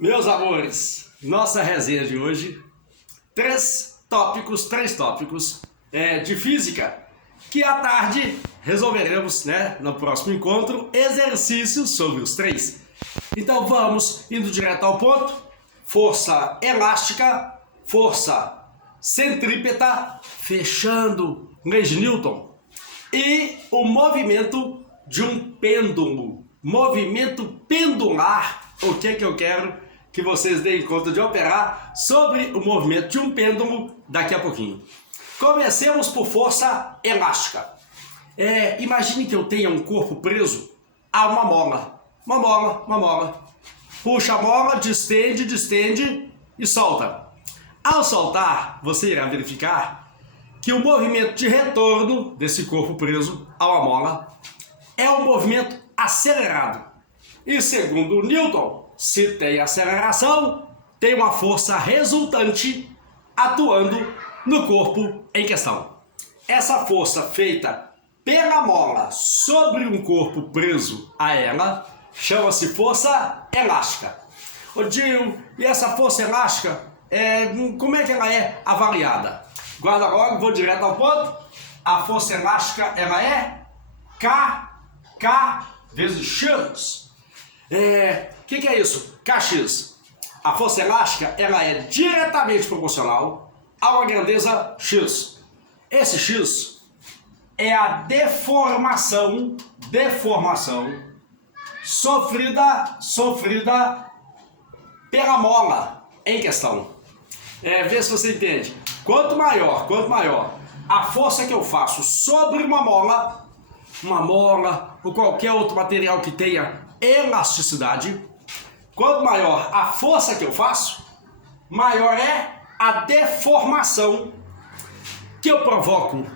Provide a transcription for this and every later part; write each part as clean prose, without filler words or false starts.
Meus amores, nossa resenha de hoje, três tópicos de física que à tarde resolveremos, no próximo encontro, exercícios sobre os três. Então vamos indo direto ao ponto: força elástica, força centrípeta, fechando leis de Newton, e o movimento de um pêndulo, movimento pendular. O que eu quero que vocês deem conta de operar sobre o movimento de um pêndulo daqui a pouquinho. Comecemos por força elástica. Imagine que eu tenha um corpo preso a uma mola. Puxa a mola, distende e solta. Ao soltar, você irá verificar que o movimento de retorno desse corpo preso a uma mola é um movimento acelerado. E segundo Newton, se tem aceleração, tem uma força resultante atuando no corpo em questão. Essa força feita pela mola sobre um corpo preso a ela chama-se força elástica. Ô Gil, e essa força elástica, como é que ela é avaliada? Guarda logo, vou direto ao ponto. A força elástica, ela é K vezes X. O que é isso? Kx. A força elástica, ela é diretamente proporcional a uma grandeza x. Esse x é a deformação sofrida pela mola em questão. Vê se você entende. Quanto maior a força que eu faço sobre uma mola ou qualquer outro material que tenha elasticidade, quanto maior a força que eu faço, maior é a deformação que eu provoco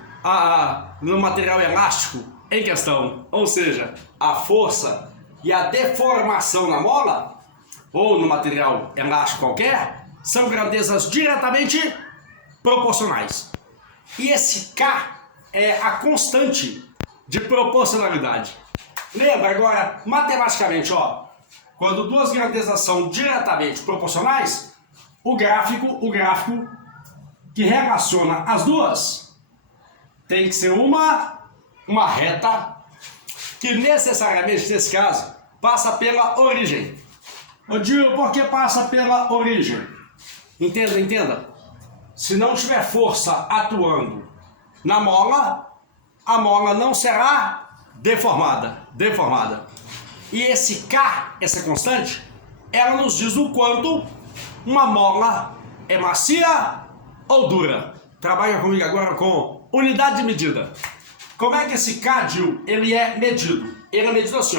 no material elástico em questão. Ou seja, a força e a deformação na mola ou no material elástico qualquer são grandezas diretamente proporcionais. E esse K é a constante de proporcionalidade. Lembra agora, matematicamente, quando duas grandezas são diretamente proporcionais, o gráfico que relaciona as duas tem que ser uma reta que necessariamente, nesse caso, passa pela origem. Ô Dio, por que passa pela origem? Entenda. Se não tiver força atuando na mola, a mola não será deformada. E esse K, essa constante, ela nos diz o quanto uma mola é macia ou dura. Trabalha comigo agora com unidade de medida. Como é que esse K, Gil, ele é medido? Ele é medido assim,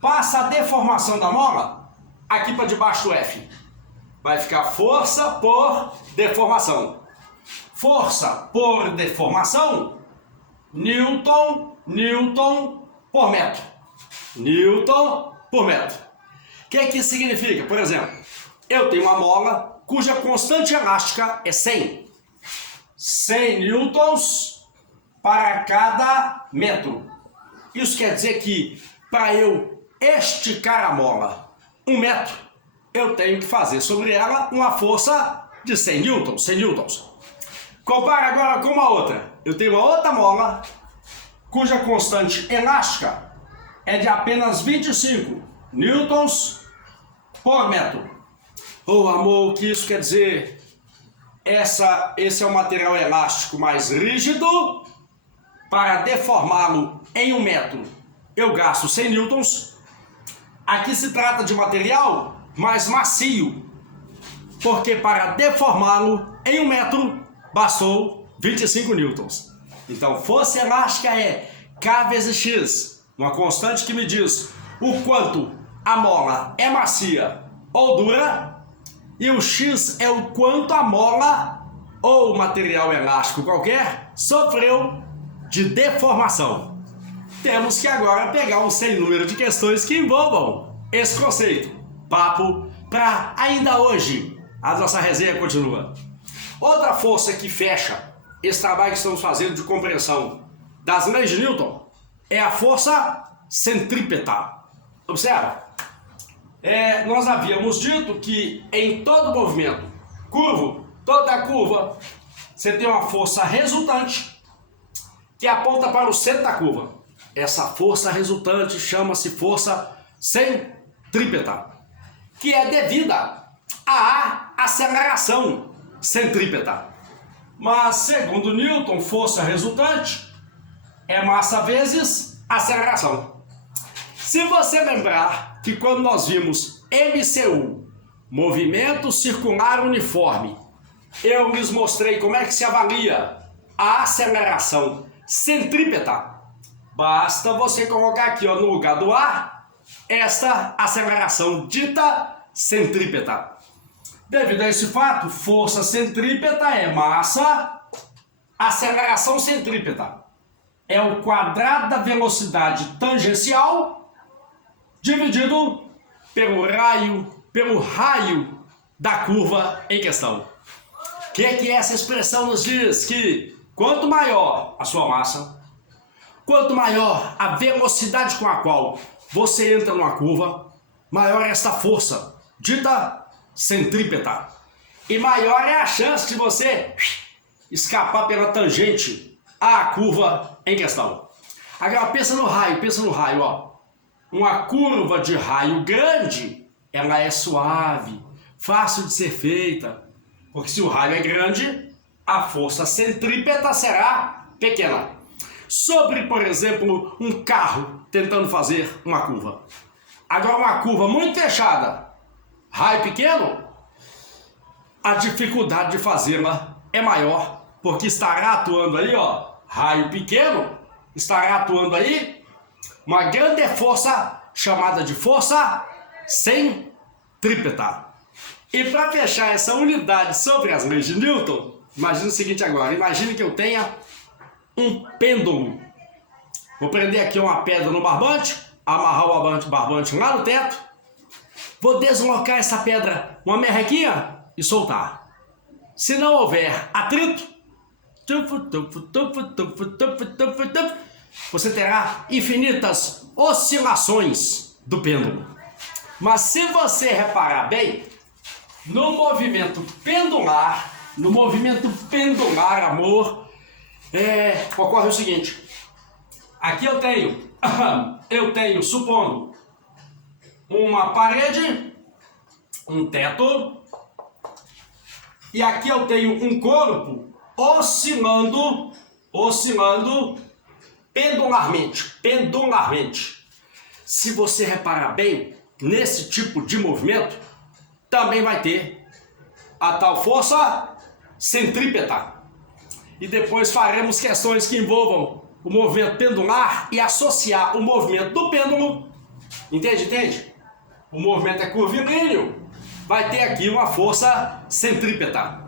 Passa a deformação da mola aqui para debaixo do F. Vai ficar força por deformação. Força por deformação, Newton por metro. Newton por metro. O que significa? Por exemplo, eu tenho uma mola cuja constante elástica é 100. 100 newtons para cada metro. Isso quer dizer que para eu esticar a mola 1 metro, eu tenho que fazer sobre ela uma força de 100 newtons. Compara agora com uma outra. Eu tenho uma outra mola cuja constante elástica é de apenas 25 newtons por metro. Amor, o que isso quer dizer? Esse é um material elástico mais rígido. Para deformá-lo em 1 metro, eu gasto 100 newtons. Aqui se trata de material mais macio, porque para deformá-lo em 1 metro, bastou 25 newtons. Então, força elástica é K vezes X, uma constante que me diz o quanto a mola é macia ou dura, e o X é o quanto a mola ou material elástico qualquer sofreu de deformação. Temos que agora pegar um sem número de questões que envolvam esse conceito. Papo para ainda hoje. A nossa resenha continua. Outra força que fecha esse trabalho que estamos fazendo de compreensão das leis de Newton é a força centrípeta. Observa. Nós havíamos dito que em todo movimento curvo, toda curva, você tem uma força resultante que aponta para o centro da curva. Essa força resultante chama-se força centrípeta, que é devida à aceleração centrípeta. Mas, segundo Newton, força resultante é massa vezes aceleração. Se você lembrar que quando nós vimos MCU, movimento circular uniforme, eu lhes mostrei como é que se avalia a aceleração centrípeta. Basta você colocar aqui, ó, no lugar do A, esta aceleração dita centrípeta. Devido a esse fato, força centrípeta é massa, aceleração centrípeta é o quadrado da velocidade tangencial dividido pelo raio da curva em questão. O que essa expressão nos diz? Que quanto maior a sua massa, quanto maior a velocidade com a qual você entra numa curva, maior é esta força dita centrípeta. E maior é a chance de você escapar pela tangente à curva em questão. Agora pensa no raio, ó. Uma curva de raio grande, ela é suave, fácil de ser feita, porque se o raio é grande, a força centrípeta será pequena. Sobre, por exemplo, um carro tentando fazer uma curva. Agora uma curva muito fechada, raio pequeno, a dificuldade de fazê-la é maior, porque estará atuando aí, ó, raio pequeno, estará atuando aí uma grande força chamada de força centrípeta. E para fechar essa unidade sobre as leis de Newton, imagine o seguinte agora, imagine que eu tenha um pêndulo. Vou prender aqui uma pedra no barbante, amarrar o barbante lá no teto, vou deslocar essa pedra uma merrequinha e soltar. Se não houver atrito, você terá infinitas oscilações do pêndulo. Mas se você reparar bem, no movimento pendular, amor, ocorre o seguinte. Aqui eu tenho, supondo, uma parede, um teto, e aqui eu tenho um corpo oscilando pendularmente. Se você reparar bem, nesse tipo de movimento, também vai ter a tal força centrípeta. E depois faremos questões que envolvam o movimento pendular e associar o movimento do pêndulo. Entende? O movimento é curvilíneo, vai ter aqui uma força centrípeta.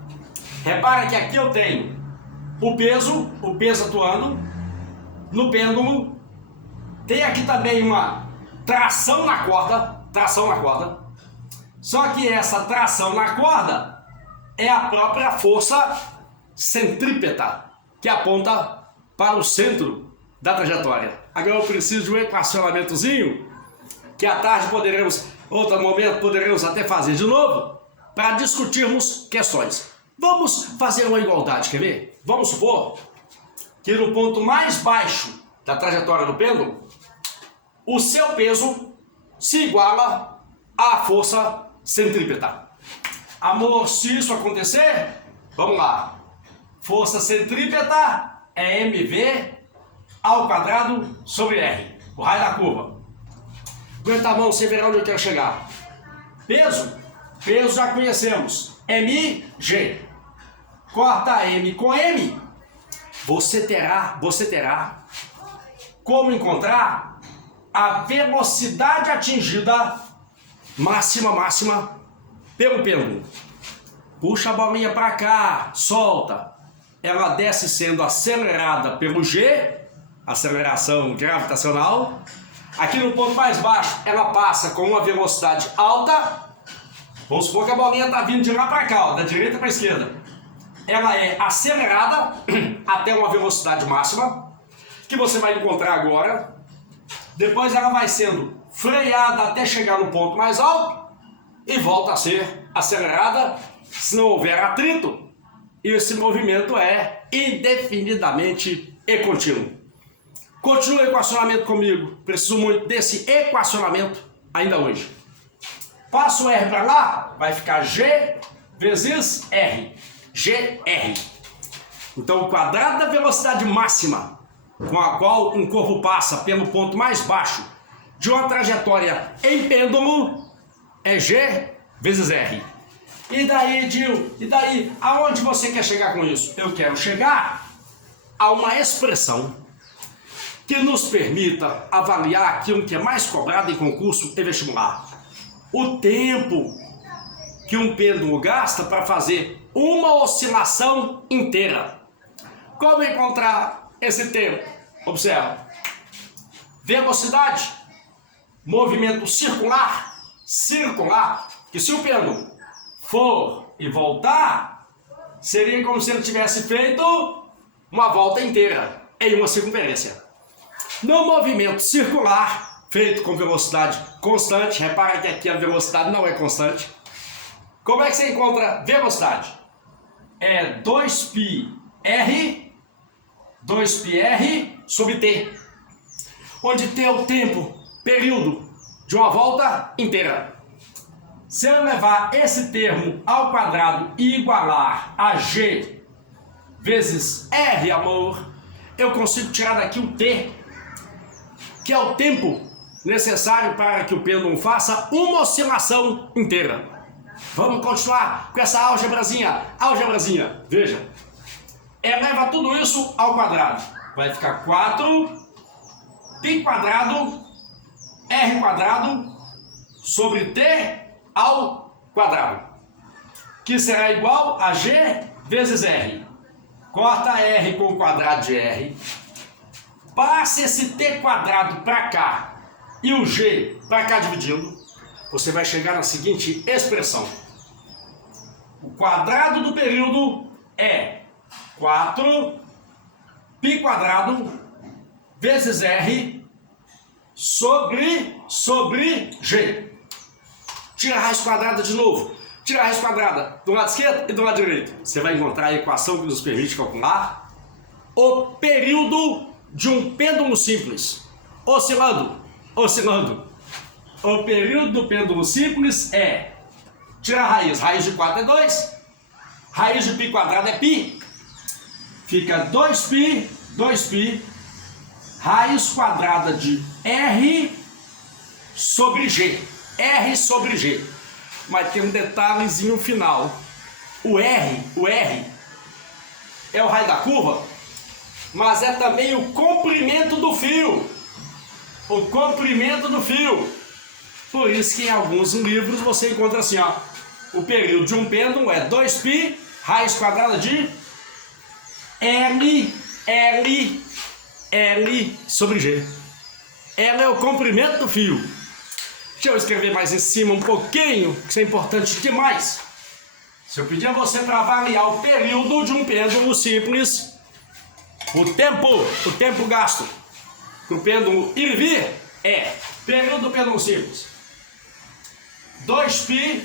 Repara que aqui eu tenho o peso atuando no pêndulo. Tem aqui também uma tração na corda. Só que essa tração na corda é a própria força centrípeta que aponta para o centro da trajetória. Agora eu preciso de um equacionamentozinho que à tarde outro momento poderemos até fazer de novo para discutirmos questões. Vamos fazer uma igualdade, quer ver? Vamos supor que no ponto mais baixo da trajetória do pêndulo, o seu peso se iguala à força centrípeta. Amor, se isso acontecer, vamos lá. Força centrípeta é mv ao quadrado sobre r, o raio da curva. Aguenta a mão, você verá onde eu quero chegar. Peso já conhecemos, mg. Corta m com m, você terá como encontrar a velocidade atingida máxima pelo pêndulo. Puxa a bolinha para cá, solta. Ela desce sendo acelerada pelo G, aceleração gravitacional. Aqui no ponto mais baixo, ela passa com uma velocidade alta. Vamos supor que a bolinha está vindo de lá para cá, ó, da direita para a esquerda. Ela é acelerada até uma velocidade máxima, que você vai encontrar agora. Depois ela vai sendo freada até chegar no ponto mais alto e volta a ser acelerada se não houver atrito. E esse movimento é indefinidamente e contínuo. Continua o equacionamento comigo. Preciso muito desse equacionamento ainda hoje. Passo o R para lá, vai ficar G vezes R. GR. Então, o quadrado da velocidade máxima com a qual um corpo passa pelo ponto mais baixo de uma trajetória em pêndulo é G vezes R. E daí, Dil? E daí? Aonde você quer chegar com isso? Eu quero chegar a uma expressão que nos permita avaliar aquilo que é mais cobrado em concurso e vestibular. O tempo que um pêndulo gasta para fazer uma oscilação inteira. Como encontrar esse tempo? Observa. Velocidade, movimento circular, que se o pêndulo for e voltar, seria como se ele tivesse feito uma volta inteira em uma circunferência. No movimento circular, feito com velocidade constante, repara que aqui a velocidade não é constante. Como é que você encontra velocidade? É 2πr sobre t, onde t é o tempo, período de uma volta inteira. Se eu levar esse termo ao quadrado e igualar a g vezes r, amor, eu consigo tirar daqui o t, que é o tempo necessário para que o pêndulo faça uma oscilação inteira. Vamos continuar com essa álgebrazinha. Veja. Eleva tudo isso ao quadrado. Vai ficar 4π quadrado r quadrado sobre t ao quadrado, que será igual a g vezes r. Corta r com o quadrado de r. Passe esse t quadrado para cá e o g para cá dividindo. Você vai chegar na seguinte expressão. O quadrado do período é 4π quadrado vezes r sobre g. Tira a raiz quadrada de novo. Tira a raiz quadrada do lado esquerdo e do lado direito. Você vai encontrar a equação que nos permite calcular o período de um pêndulo simples. Oscilando. O período do pêndulo simples é... Tira a raiz. Raiz de 4 é 2. Raiz de π quadrado é π. Fica 2π, raiz quadrada de r sobre g. R sobre g. Mas tem um detalhezinho final. O R é o raio da curva, mas é também o comprimento do fio. Por isso que em alguns livros você encontra assim, ó. O período de um pêndulo é 2π, raiz quadrada de L sobre G. L é o comprimento do fio. Deixa eu escrever mais em cima um pouquinho, que isso é importante demais. Se eu pedir a você para avaliar o período de um pêndulo simples, o tempo gasto para o pêndulo ir e vir é período do pêndulo simples 2π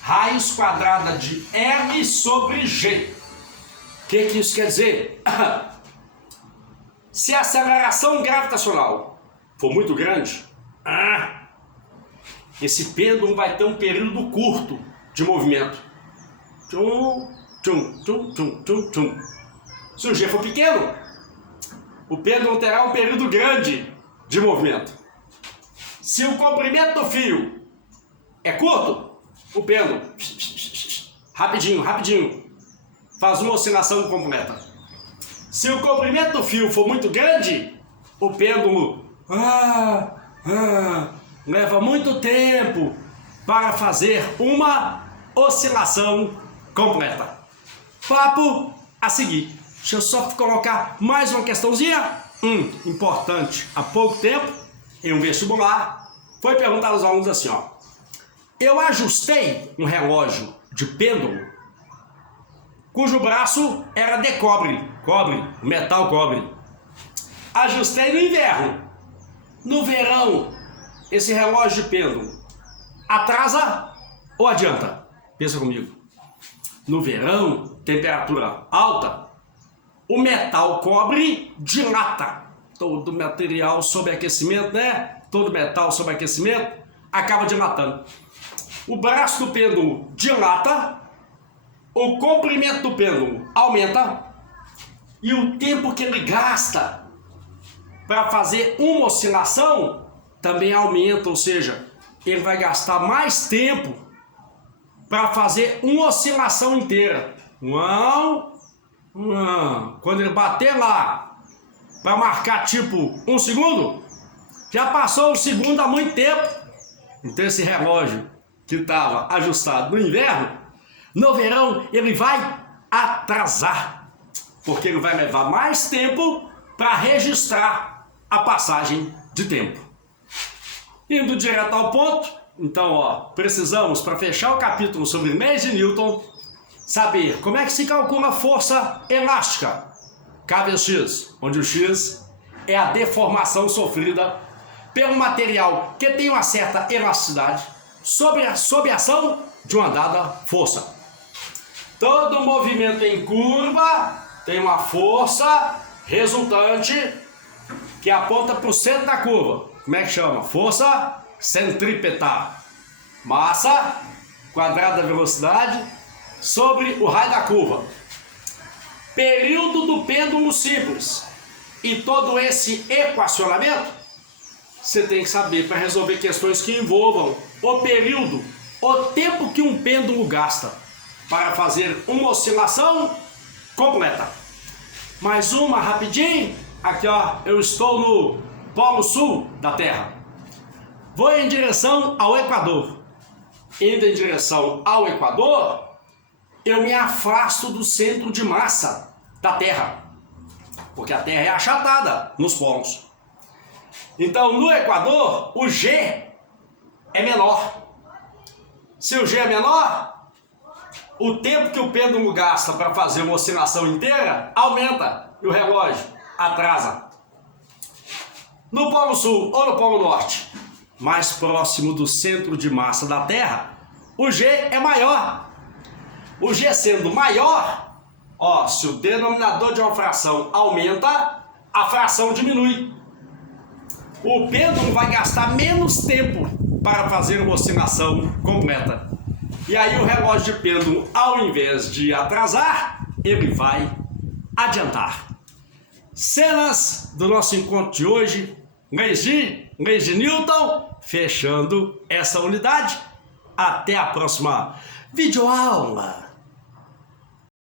raiz quadrada de R sobre G. O que isso quer dizer? Se a aceleração gravitacional for muito grande, esse pêndulo vai ter um período curto de movimento. Se o G for pequeno, o pêndulo terá um período grande de movimento. Se o comprimento do fio é curto, o pêndulo rapidinho faz uma oscilação completa. Se o comprimento do fio for muito grande, o pêndulo leva muito tempo para fazer uma oscilação completa. Papo a seguir. Deixa eu só colocar mais uma questãozinha importante. Há pouco tempo, em um vestibular, foi perguntado aos alunos assim, ó. Eu ajustei um relógio de pêndulo cujo braço era de cobre, metal cobre. Ajustei no inverno. No verão, esse relógio de pêndulo atrasa ou adianta? Pensa comigo. No verão, temperatura alta, o metal cobre dilata. Todo material sob aquecimento, né? Todo metal sob aquecimento acaba dilatando. O braço do pêndulo dilata, o comprimento do pêndulo aumenta e o tempo que ele gasta para fazer uma oscilação também aumenta, ou seja, ele vai gastar mais tempo para fazer uma oscilação inteira. Quando ele bater lá para marcar tipo 1 segundo, já passou 1 segundo há muito tempo. Então esse relógio que estava ajustado no inverno, no verão ele vai atrasar, porque ele vai levar mais tempo para registrar a passagem de tempo. Indo direto ao ponto, então precisamos, para fechar o capítulo sobre leis de Newton, saber como é que se calcula a força elástica, K vezes X, onde o X é a deformação sofrida pelo material que tem uma certa elasticidade sob a ação de uma dada força. Todo movimento em curva tem uma força resultante que aponta para o centro da curva. Como é que chama? Força centrípeta. Massa quadrada da velocidade sobre o raio da curva. Período do pêndulo simples. E todo esse equacionamento você tem que saber para resolver questões que envolvam o período, o tempo que um pêndulo gasta para fazer uma oscilação completa. Mais uma rapidinho. Aqui eu estou no Polo Sul da Terra. Vou em direção ao Equador. Indo em direção ao Equador, eu me afasto do centro de massa da Terra, porque a Terra é achatada nos polos. Então, no Equador, o G é menor. Se o G é menor, o tempo que o pêndulo gasta para fazer uma oscilação inteira aumenta e o relógio atrasa. No Polo Sul ou no Polo Norte, mais próximo do centro de massa da Terra, o G é maior. O G sendo maior, se o denominador de uma fração aumenta, a fração diminui. O pêndulo vai gastar menos tempo para fazer uma oscilação completa. E aí o relógio de pêndulo, ao invés de atrasar, ele vai adiantar. Cenas do nosso encontro de hoje, leis de Newton, fechando essa unidade. Até a próxima videoaula.